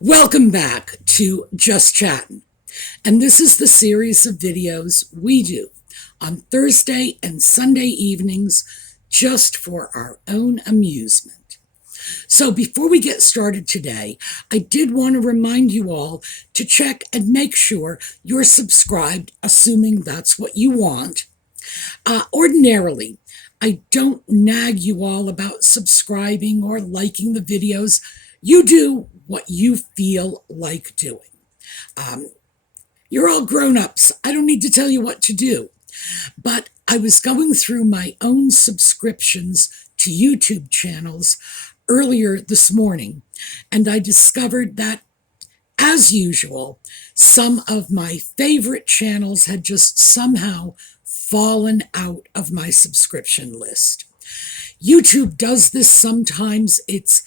Welcome back to Just Chattin', and this is the series of videos we do on Thursday and Sunday evenings just for our own amusement. So before we get started today, I did want to remind you all to check and make sure you're subscribed, assuming that's what you want. Ordinarily, I don't nag you all about subscribing or liking the videos. You do what you feel like doing. You're all grown-ups. I don't need to tell you what to do. But I was going through my own subscriptions to YouTube channels earlier this morning, and I discovered that, as usual, some of my favorite channels had just somehow fallen out of my subscription list. YouTube does this sometimes. It's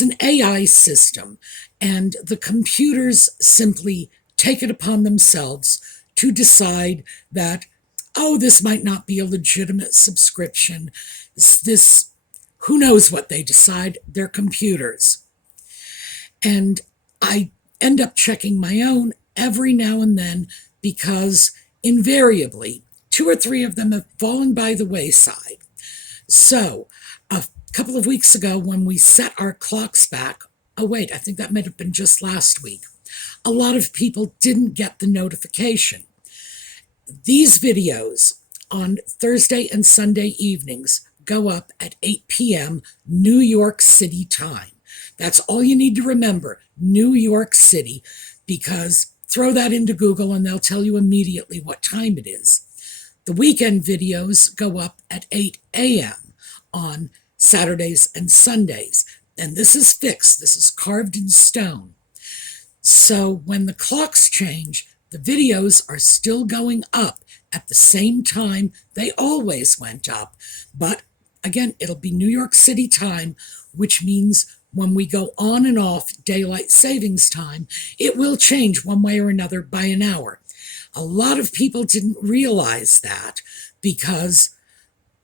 an AI system, and the computers simply take it upon themselves to decide that, oh, this might not be a legitimate subscription. Who knows what they decide? They're computers. And I end up checking my own every now and then because invariably 2 or 3 of them have fallen by the wayside. So a couple of weeks ago when we set our clocks back, I think that might have been just last week, a lot of people didn't get the notification. These videos on Thursday and Sunday evenings go up at 8 p.m. New York City time. That's all you need to remember, New York City, because throw that into Google and they'll tell you immediately what time it is. The weekend videos go up at 8 a.m. on Saturdays and Sundays. And this is fixed. This is carved in stone. So when the clocks change, the videos are still going up at the same time they always went up. But again, it'll be New York City time, which means when we go on and off daylight savings time, it will change one way or another by an hour. A lot of people didn't realize that because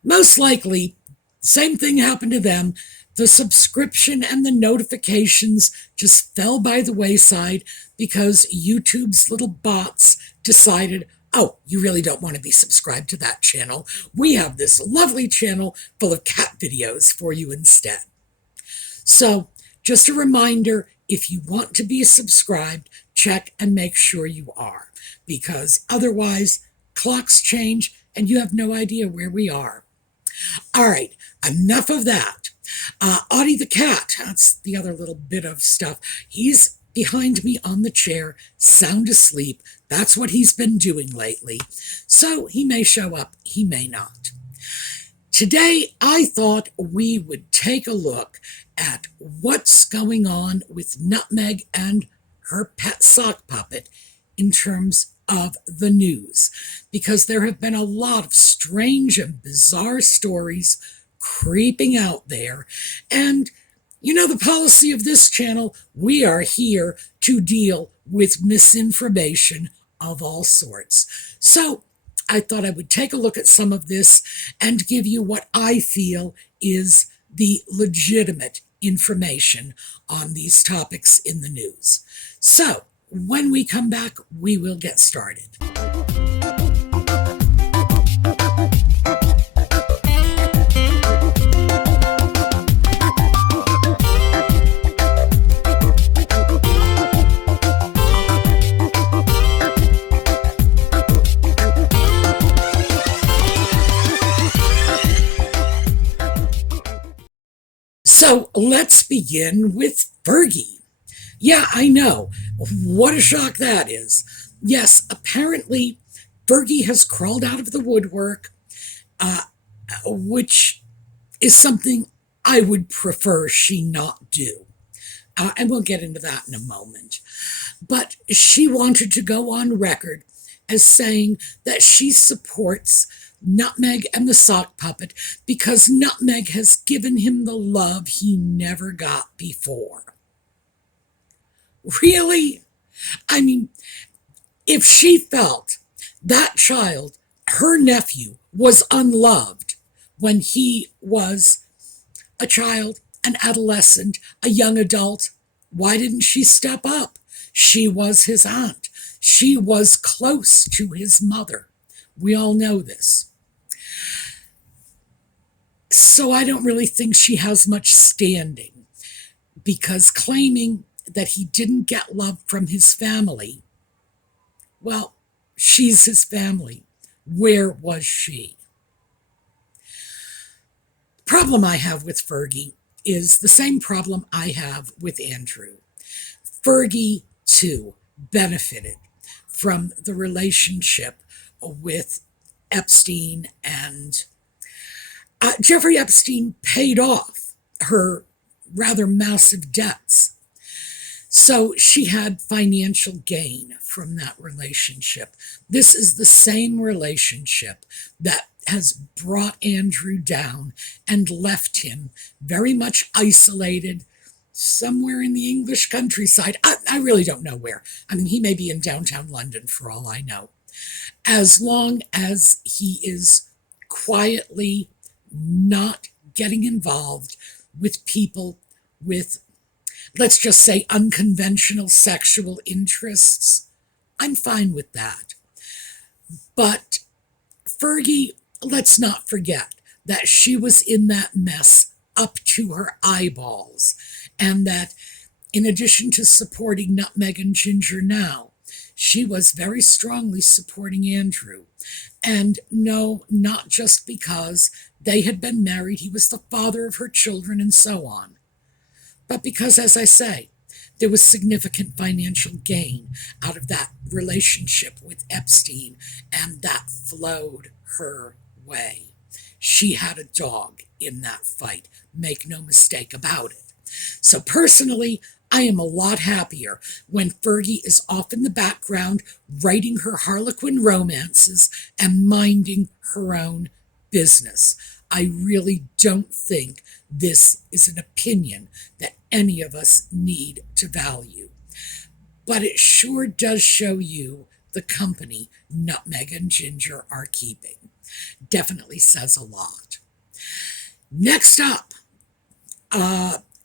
most likely same thing happened to them. The subscription and the notifications just fell by the wayside because YouTube's little bots decided, oh, you really don't want to be subscribed to that channel. We have this lovely channel full of cat videos for you instead. So just a reminder, if you want to be subscribed, check and make sure you are, because otherwise clocks change and you have no idea where we are. All right, enough of that. Audie the cat, that's the other little bit of stuff. He's behind me on the chair, sound asleep. That's what he's been doing lately. So he may show up, he may not. Today, I thought we would take a look at what's going on with Nutmeg and her pet sock puppet in terms of the news, because there have been a lot of strange and bizarre stories creeping out there. And you know the policy of this channel, we are here to deal with misinformation of all sorts. So I thought I would take a look at some of this and give you what I feel is the legitimate information on these topics in the news. So when we come back, we will get started. So let's begin with Fergie. Yeah, I know. What a shock that is. Yes, apparently Fergie has crawled out of the woodwork, which is something I would prefer she not do. And we'll get into that in a moment. But she wanted to go on record as saying that she supports Nutmeg and the sock puppet because Nutmeg has given him the love he never got before. Really? I mean, if she felt that child, her nephew, was unloved when he was a child, an adolescent, a young adult, Why didn't she step up? She was his aunt. She was close to his mother. We all know this. So I don't really think she has much standing, because claiming that he didn't get love from his family, well, she's his family. Where was she? The problem I have with Fergie is the same problem I have with Andrew. Fergie, too, benefited from the relationship with Epstein, and Jeffrey Epstein paid off her rather massive debts. So she had financial gain from that relationship. This is the same relationship that has brought Andrew down and left him very much isolated somewhere in the English countryside. I really don't know where. I mean, he may be in downtown London for all I know. As long as he is quietly not getting involved with people with, let's just say, unconventional sexual interests, I'm fine with that. But Fergie, let's not forget that she was in that mess up to her eyeballs, and that in addition to supporting Nutmeg and Ginger now, she was very strongly supporting Andrew. And no, not just because they had been married, he was the father of her children and so on, but because, as I say, there was significant financial gain out of that relationship with Epstein, and that flowed her way. She had a dog in that fight, make no mistake about it. So personally, I am a lot happier when Fergie is off in the background writing her Harlequin romances and minding her own business. I really don't think this is an opinion that any of us need to value. But it sure does show you the company Nutmeg and Ginger are keeping. Definitely says a lot. Next up,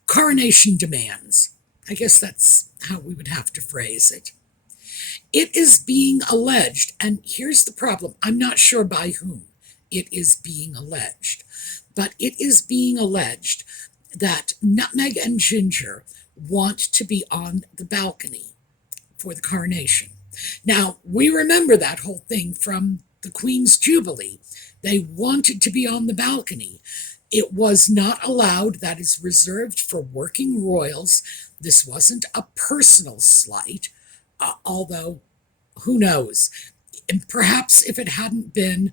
Coronation demands. I guess that's how we would have to phrase it. It is being alleged, and here's the problem, I'm not sure by whom it is being alleged, but it is being alleged that Nutmeg and Ginger want to be on the balcony for the coronation. Now, we remember that whole thing from the Queen's Jubilee. They wanted to be on the balcony. It was not allowed. That is reserved for working royals. This wasn't a personal slight, although who knows? And perhaps if it hadn't been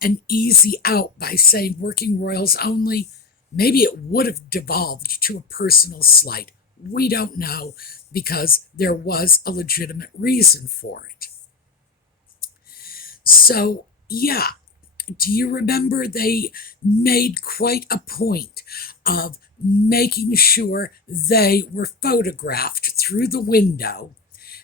an easy out by saying working royals only, maybe it would have devolved to a personal slight. We don't know, because there was a legitimate reason for it. So, yeah, do you remember they made quite a point of making sure they were photographed through the window?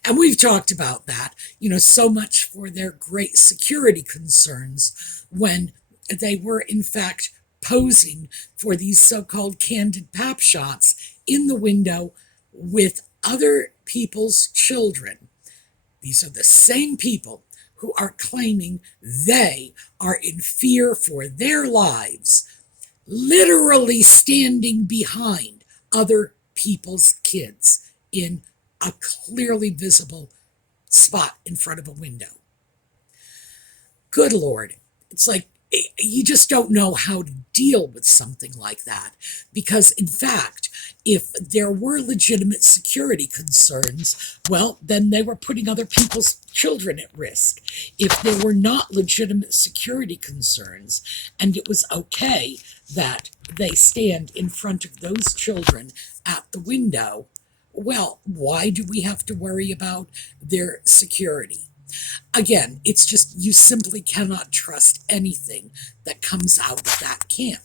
And we've talked about that, so much for their great security concerns when they were, in fact, posing for these so-called candid pap shots in the window with other people's children. These are the same people who are claiming they are in fear for their lives, literally standing behind other people's kids in a clearly visible spot in front of a window. Good Lord. It's like you just don't know how to deal with something like that. Because, in fact, if there were legitimate security concerns, well, then they were putting other people's children at risk. If there were not legitimate security concerns, and it was okay that they stand in front of those children at the window, well, why do we have to worry about their security? Again, it's just you simply cannot trust anything that comes out of that camp.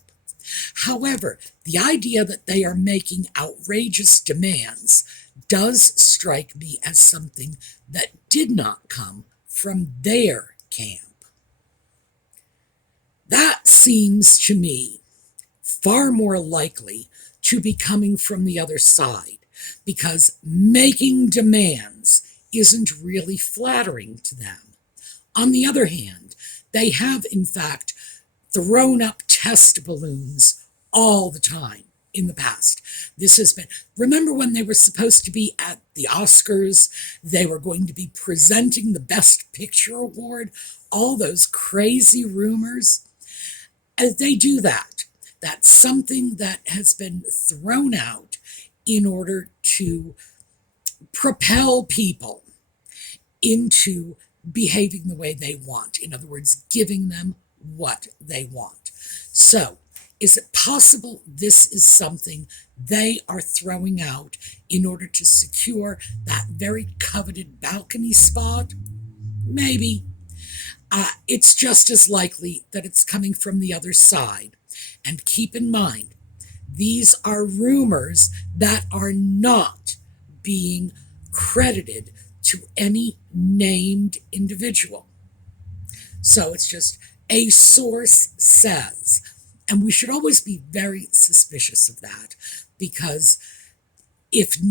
However, the idea that they are making outrageous demands does strike me as something that did not come from their camp. That seems to me far more likely to be coming from the other side. because making demands isn't really flattering to them. On the other hand, they have, in fact, thrown up test balloons all the time in the past. This has been, remember when they were supposed to be at the Oscars, they were going to be presenting the Best Picture Award, all those crazy rumors. As they do that, that's something that has been thrown out in order to propel people into behaving the way they want. In other words, giving them what they want. So, is it possible this is something they are throwing out in order to secure that very coveted balcony spot? Maybe. It's just as likely that it's coming from the other side. And keep in mind, these are rumors that are not being credited to any named individual. So it's just a source says. And we should always be very suspicious of that, because if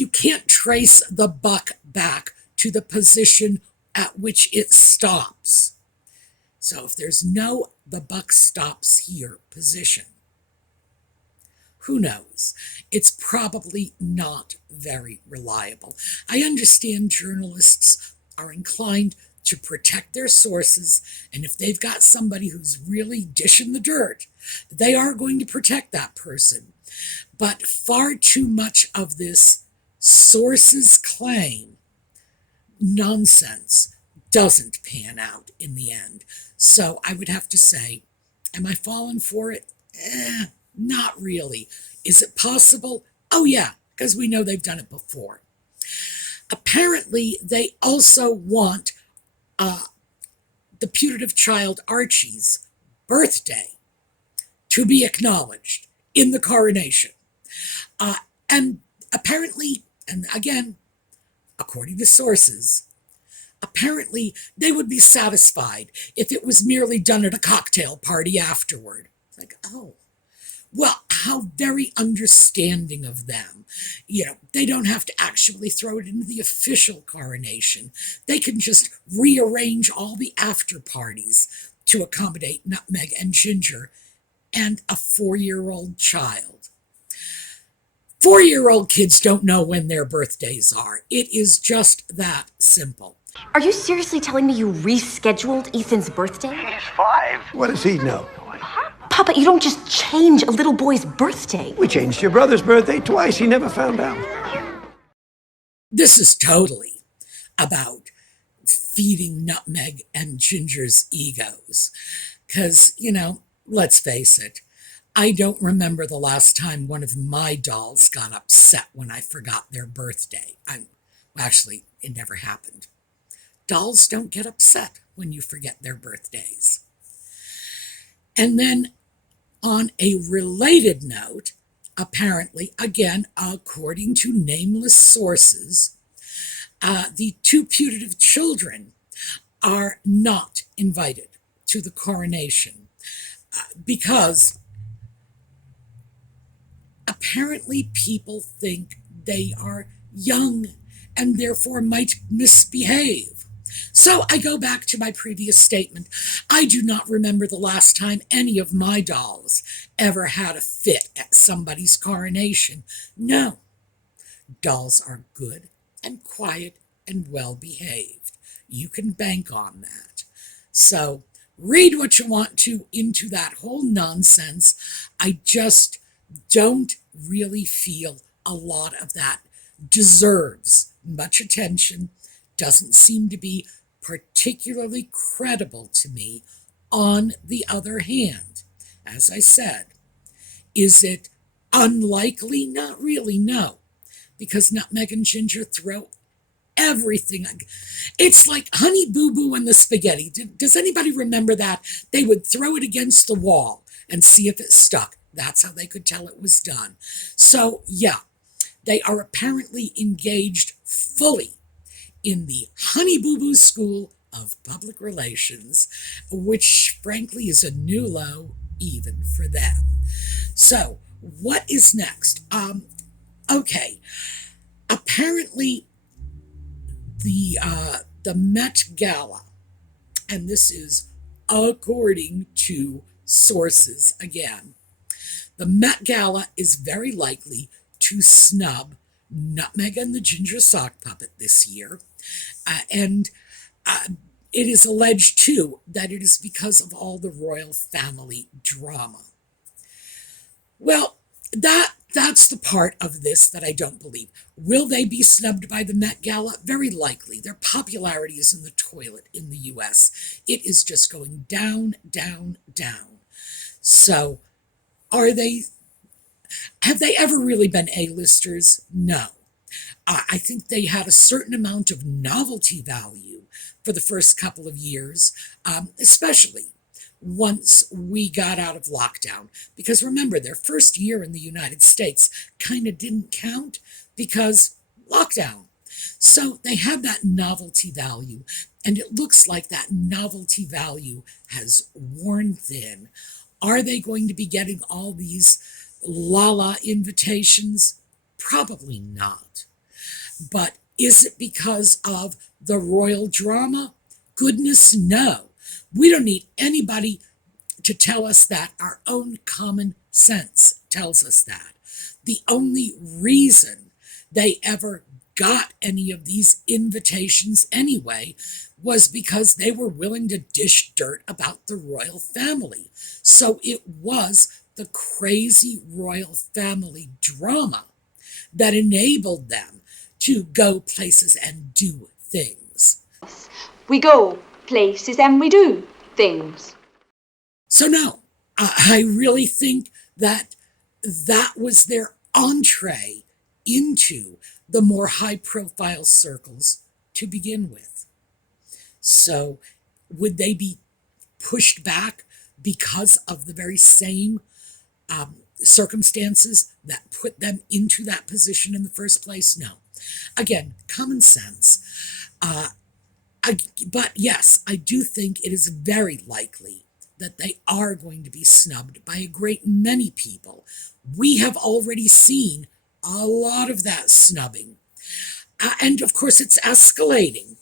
you can't trace the buck back to the position at which it stops, so if there's no the buck stops here position, who knows? It's probably not very reliable. I understand journalists are inclined to protect their sources, and if they've got somebody who's really dishing the dirt, they are going to protect that person. But far too much of this sources claim nonsense doesn't pan out in the end. So I would have to say, am I falling for it? Not really. Is it possible? Oh yeah, because we know they've done it before. Apparently, they also want the putative child Archie's birthday to be acknowledged in the coronation. And apparently, and again, according to sources, apparently they would be satisfied if it was merely done at a cocktail party afterward. Like, oh, well, how very understanding of them. They don't have to actually throw it into the official coronation. They can just rearrange all the after parties to accommodate Nutmeg and Ginger and a 4-year-old child. 4-year-old kids don't know when their birthdays are. It is just that simple. Are you seriously telling me you rescheduled Ethan's birthday? He's 5. What does he know? Papa, you don't just change a little boy's birthday. We changed your brother's birthday twice. He never found out. This is totally about feeding Nutmeg and Ginger's egos. Because, let's face it, I don't remember the last time one of my dolls got upset when I forgot their birthday. Actually, it never happened. Dolls don't get upset when you forget their birthdays. And then, on a related note, apparently, again, according to nameless sources, the 2 putative children are not invited to the coronation because apparently people think they are young and therefore might misbehave. So I go back to my previous statement. I do not remember the last time any of my dolls ever had a fit at somebody's coronation. No. Dolls are good and quiet and well behaved. You can bank on that. So read what you want to into that whole nonsense. I just don't really feel a lot of that deserves much attention. Doesn't seem to be particularly credible to me. On the other hand, as I said, is it unlikely? Not really, no. Because Nutmeg and Ginger throw everything. It's like Honey Boo Boo and the spaghetti. Does anybody remember that? They would throw it against the wall and see if it stuck. That's how they could tell it was done. So, yeah, they are apparently engaged fully in the Honey Boo Boo School of Public Relations, which frankly is a new low even for them. So what is next? Okay. Apparently, the Met Gala, and this is according to sources again, the Met Gala is very likely to snub Nutmeg and the Ginger Sock Puppet this year. And it is alleged, too, that it is because of all the royal family drama. Well, that's the part of this that I don't believe. Will they be snubbed by the Met Gala? Very likely. Their popularity is in the toilet in the US. It is just going down, down, down. So, have they ever really been A-listers? No. I think they had a certain amount of novelty value for the first couple of years, especially once we got out of lockdown. Because remember, their first year in the United States kind of didn't count because lockdown. So they had that novelty value, and it looks like that novelty value has worn thin. Are they going to be getting all these Lala invitations? Probably not. But is it because of the royal drama? Goodness, no. We don't need anybody to tell us that. Our own common sense tells us that. The only reason they ever got any of these invitations anyway was because they were willing to dish dirt about the royal family. So it was the crazy royal family drama that enabled them to go places and do things. We go places and we do things. So no, I really think that was their entree into the more high-profile circles to begin with. So would they be pushed back because of the very same circumstances that put them into that position in the first place? No. Again, common sense. But yes, I do think it is very likely that they are going to be snubbed by a great many people. We have already seen a lot of that snubbing. And of course, it's escalating.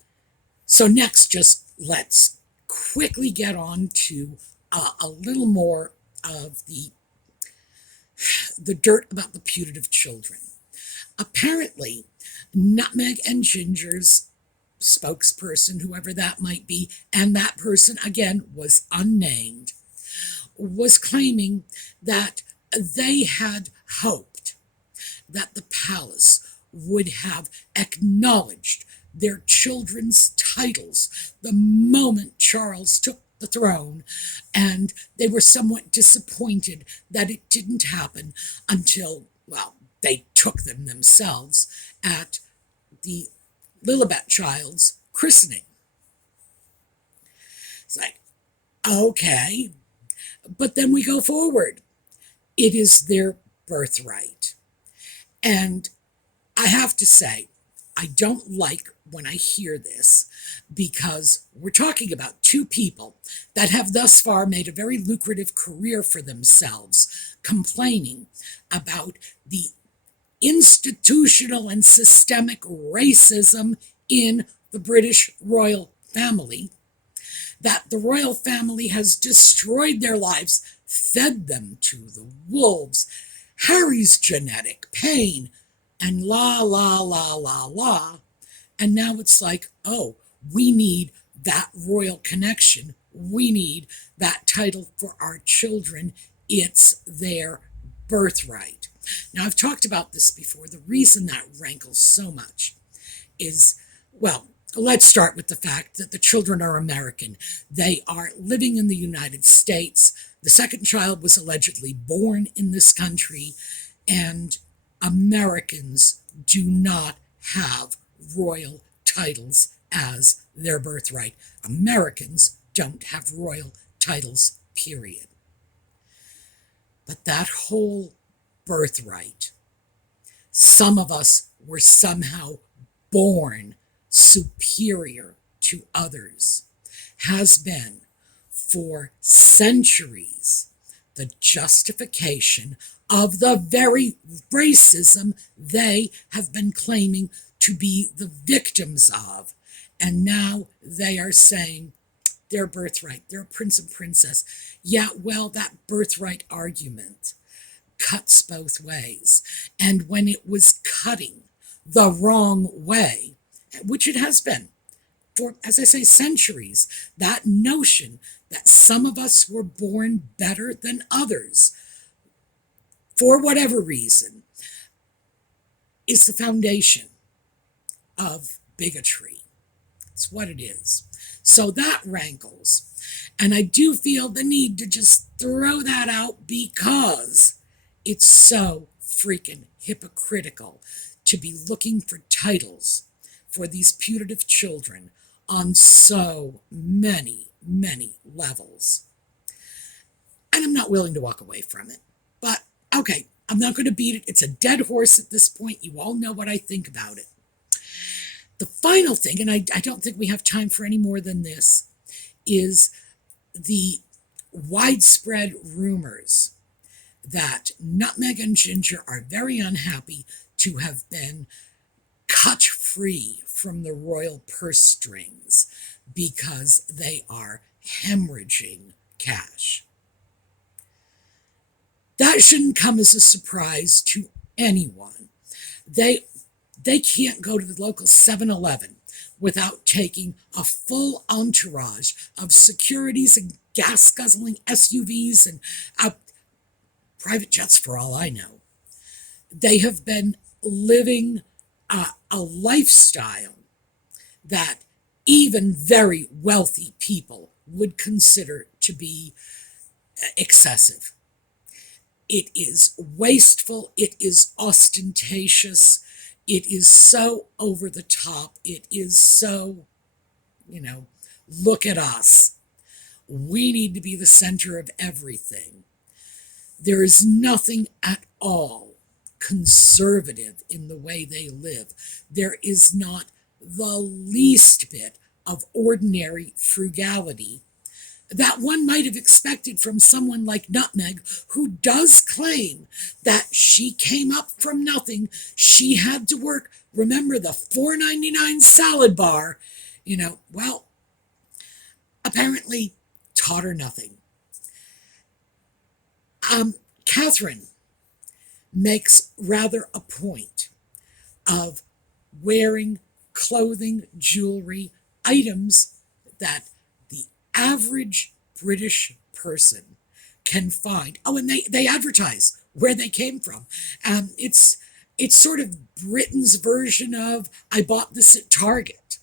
So next, just let's quickly get on to a little more of the dirt about the putative children. Apparently, Nutmeg and Ginger's spokesperson, whoever that might be, and that person, again, was unnamed, was claiming that they had hoped that the palace would have acknowledged their children's titles the moment Charles took the throne, and they were somewhat disappointed that it didn't happen until, well, they took them themselves at the Lilibet child's christening. It's like, okay, but then we go forward. It is their birthright. And I have to say, I don't like when I hear this, because we're talking about two people that have thus far made a very lucrative career for themselves, complaining about the institutional and systemic racism in the British royal family, that the royal family has destroyed their lives, fed them to the wolves, Harry's genetic pain, and la, la, la, la, la. And now it's like, oh, we need that royal connection. We need that title for our children. It's their birthright. Now, I've talked about this before. The reason that rankles so much is, well, let's start with the fact that the children are American. They are living in the United States. The second child was allegedly born in this country, and Americans do not have royal titles as their birthright. Americans don't have royal titles, period. But that whole birthright, some of us were somehow born superior to others, has been for centuries the justification of the very racism they have been claiming to be the victims of. And now they are saying their birthright, they're a prince and princess. Yeah, well, that birthright argument cuts both ways. And when it was cutting the wrong way, which it has been for, as I say, centuries, that notion that some of us were born better than others, for whatever reason, is the foundation of bigotry. It's what it is. So that rankles. And I do feel the need to just throw that out because it's so freaking hypocritical to be looking for titles for these putative children on so many, many levels. And I'm not willing to walk away from it. But, okay, I'm not going to beat it. It's a dead horse at this point. You all know what I think about it. The final thing, and I don't think we have time for any more than this, is the widespread rumors that Nutmeg and Ginger are very unhappy to have been cut free from the royal purse strings because they are hemorrhaging cash. That shouldn't come as a surprise to anyone. They can't go to the local 7-Eleven without taking a full entourage of securities and gas-guzzling SUVs and private jets, for all I know. They have been living a lifestyle that even very wealthy people would consider to be excessive. It is wasteful. It is ostentatious. It is so over the top. It is so, look at us. We need to be the center of everything. There is nothing at all conservative in the way they live. There is not the least bit of ordinary frugality that one might have expected from someone like Nutmeg, who does claim that she came up from nothing. She had to work. Remember the $4.99 salad bar? Well, apparently taught her nothing. Catherine makes rather a point of wearing clothing, jewelry, items that the average British person can find. Oh, and they advertise where they came from. It's sort of Britain's version of, I bought this at Target.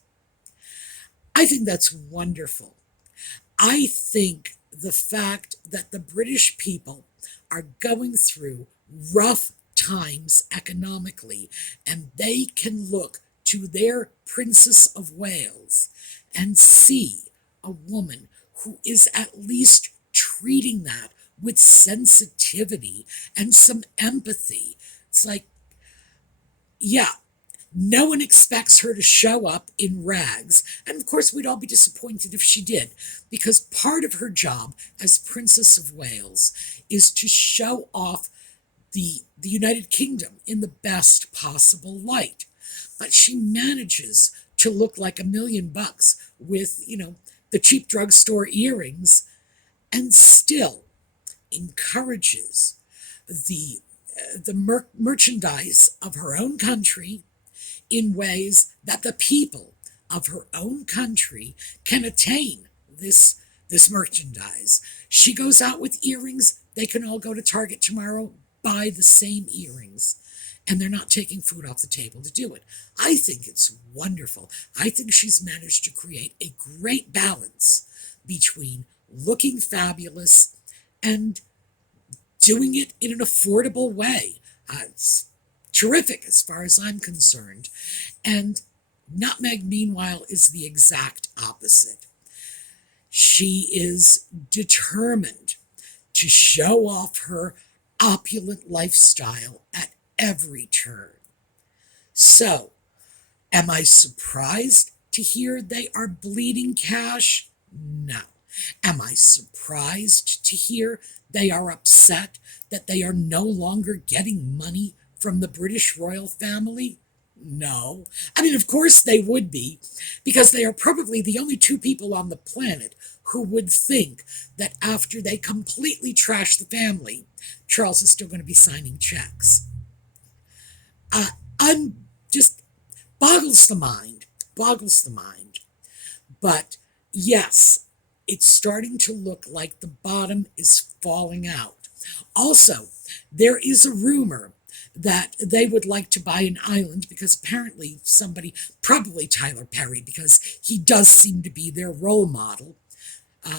I think that's wonderful. I think the fact that the British people are going through rough times economically, and they can look to their Princess of Wales and see a woman who is at least treating that with sensitivity and some empathy. It's like, yeah, no one expects her to show up in rags. And of course, we'd all be disappointed if she did, because part of her job as Princess of Wales is to show off the United Kingdom in the best possible light. But she manages to look like $1 million with, the cheap drugstore earrings, and still encourages the merchandise of her own country in ways that the people of her own country can attain this merchandise. She goes out with earrings. They can all go to Target tomorrow, buy the same earrings, and they're not taking food off the table to do it. I think it's wonderful. I think she's managed to create a great balance between looking fabulous and doing it in an affordable way. It's terrific as far as I'm concerned. And Nutmeg, meanwhile, is the exact opposite. She is determined to show off her opulent lifestyle at every turn. So, am I surprised to hear they are bleeding cash? No. Am I surprised to hear They are upset that they are no longer getting money from the British royal family? No. I mean, of course they would be, because they are probably the only two people on the planet who would think that after they completely trash the family, Charles is still going to be signing checks. I'm just boggles the mind, boggles the mind. But yes, it's starting to look like the bottom is falling out. Also, there is a rumor that they would like to buy an island because apparently somebody, probably Tyler Perry, because he does seem to be their role model.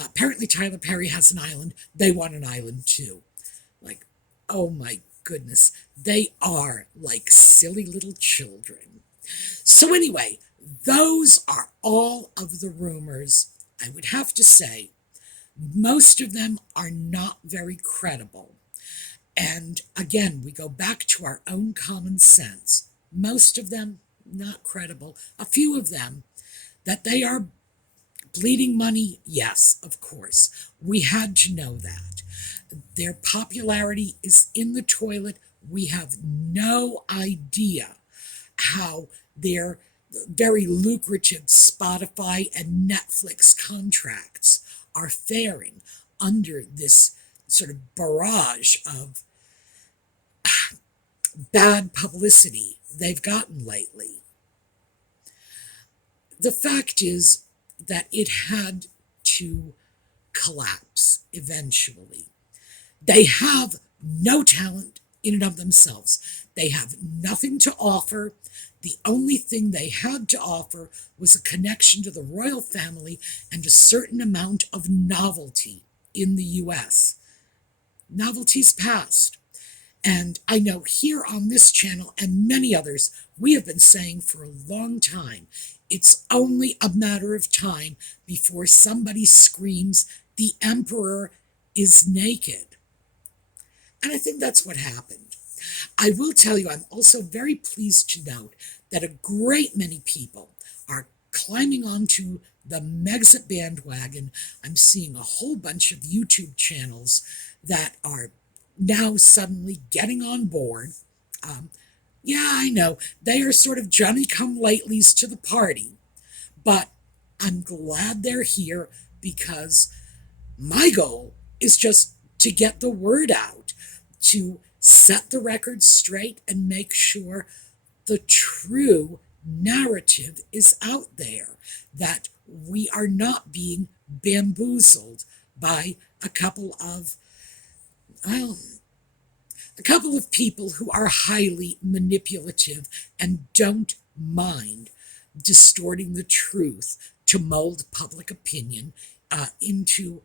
Apparently Tyler Perry has an island. They want an island too. Like, oh my goodness, they are like silly little children. So anyway, those are all of the rumors. I would have to say most of them are not very credible. And again, we go back to our own common sense. Most of them not credible. A few of them that they are bleeding money, yes, of course. We had to know that. Their popularity is in the toilet. We have no idea how their very lucrative Spotify and Netflix contracts are faring under this sort of barrage of bad publicity they've gotten lately. The fact is that it had to collapse eventually. They have no talent in and of themselves. They have nothing to offer. The only thing they had to offer was a connection to the royal family and a certain amount of novelty in the US. Novelty's past. And I know here on this channel and many others, we have been saying for a long time, it's only a matter of time before somebody screams, "The emperor is naked." And I think that's what happened. I will tell you, I'm also very pleased to note that a great many people are climbing onto the Megxit bandwagon. I'm seeing a whole bunch of YouTube channels that are now suddenly getting on board. Yeah, I know, they are sort of Johnny-come-latelys to the party, but I'm glad they're here because my goal is just to get the word out, to set the record straight and make sure the true narrative is out there, that we are not being bamboozled by a couple of people who are highly manipulative and don't mind distorting the truth to mold public opinion into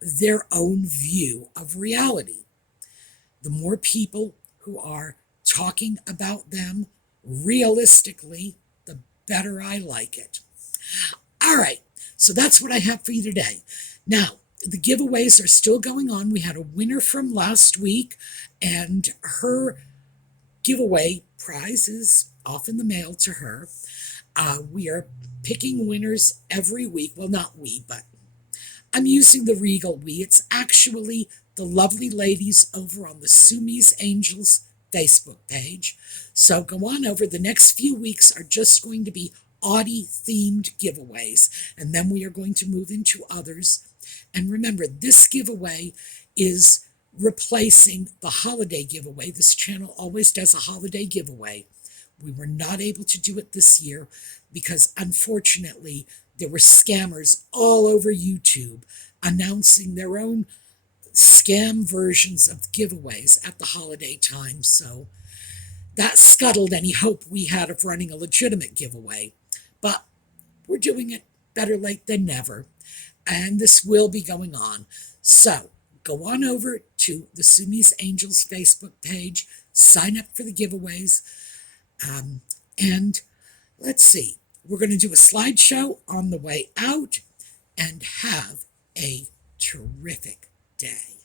their own view of reality. The more people who are talking about them realistically, the better I like it. All right, so that's what I have for you today. Now, the giveaways are still going on. We had a winner from last week, and her giveaway prize is off in the mail to her. We are picking winners every week. Well, not we, but I'm using the regal we. It's actually the lovely ladies over on the Sumi's Angels Facebook page. So go on over. The next few weeks are just going to be Audie-themed giveaways, and then we are going to move into others. And remember, this giveaway is replacing the holiday giveaway. This channel always does a holiday giveaway. We were not able to do it this year because, unfortunately, there were scammers all over YouTube announcing their own scam versions of giveaways at the holiday time. So that scuttled any hope we had of running a legitimate giveaway. But we're doing it better late than never. And this will be going on. So go on over to the Sumi's Angels Facebook page, sign up for the giveaways, and let's see. We're going to do a slideshow on the way out, and have a terrific day.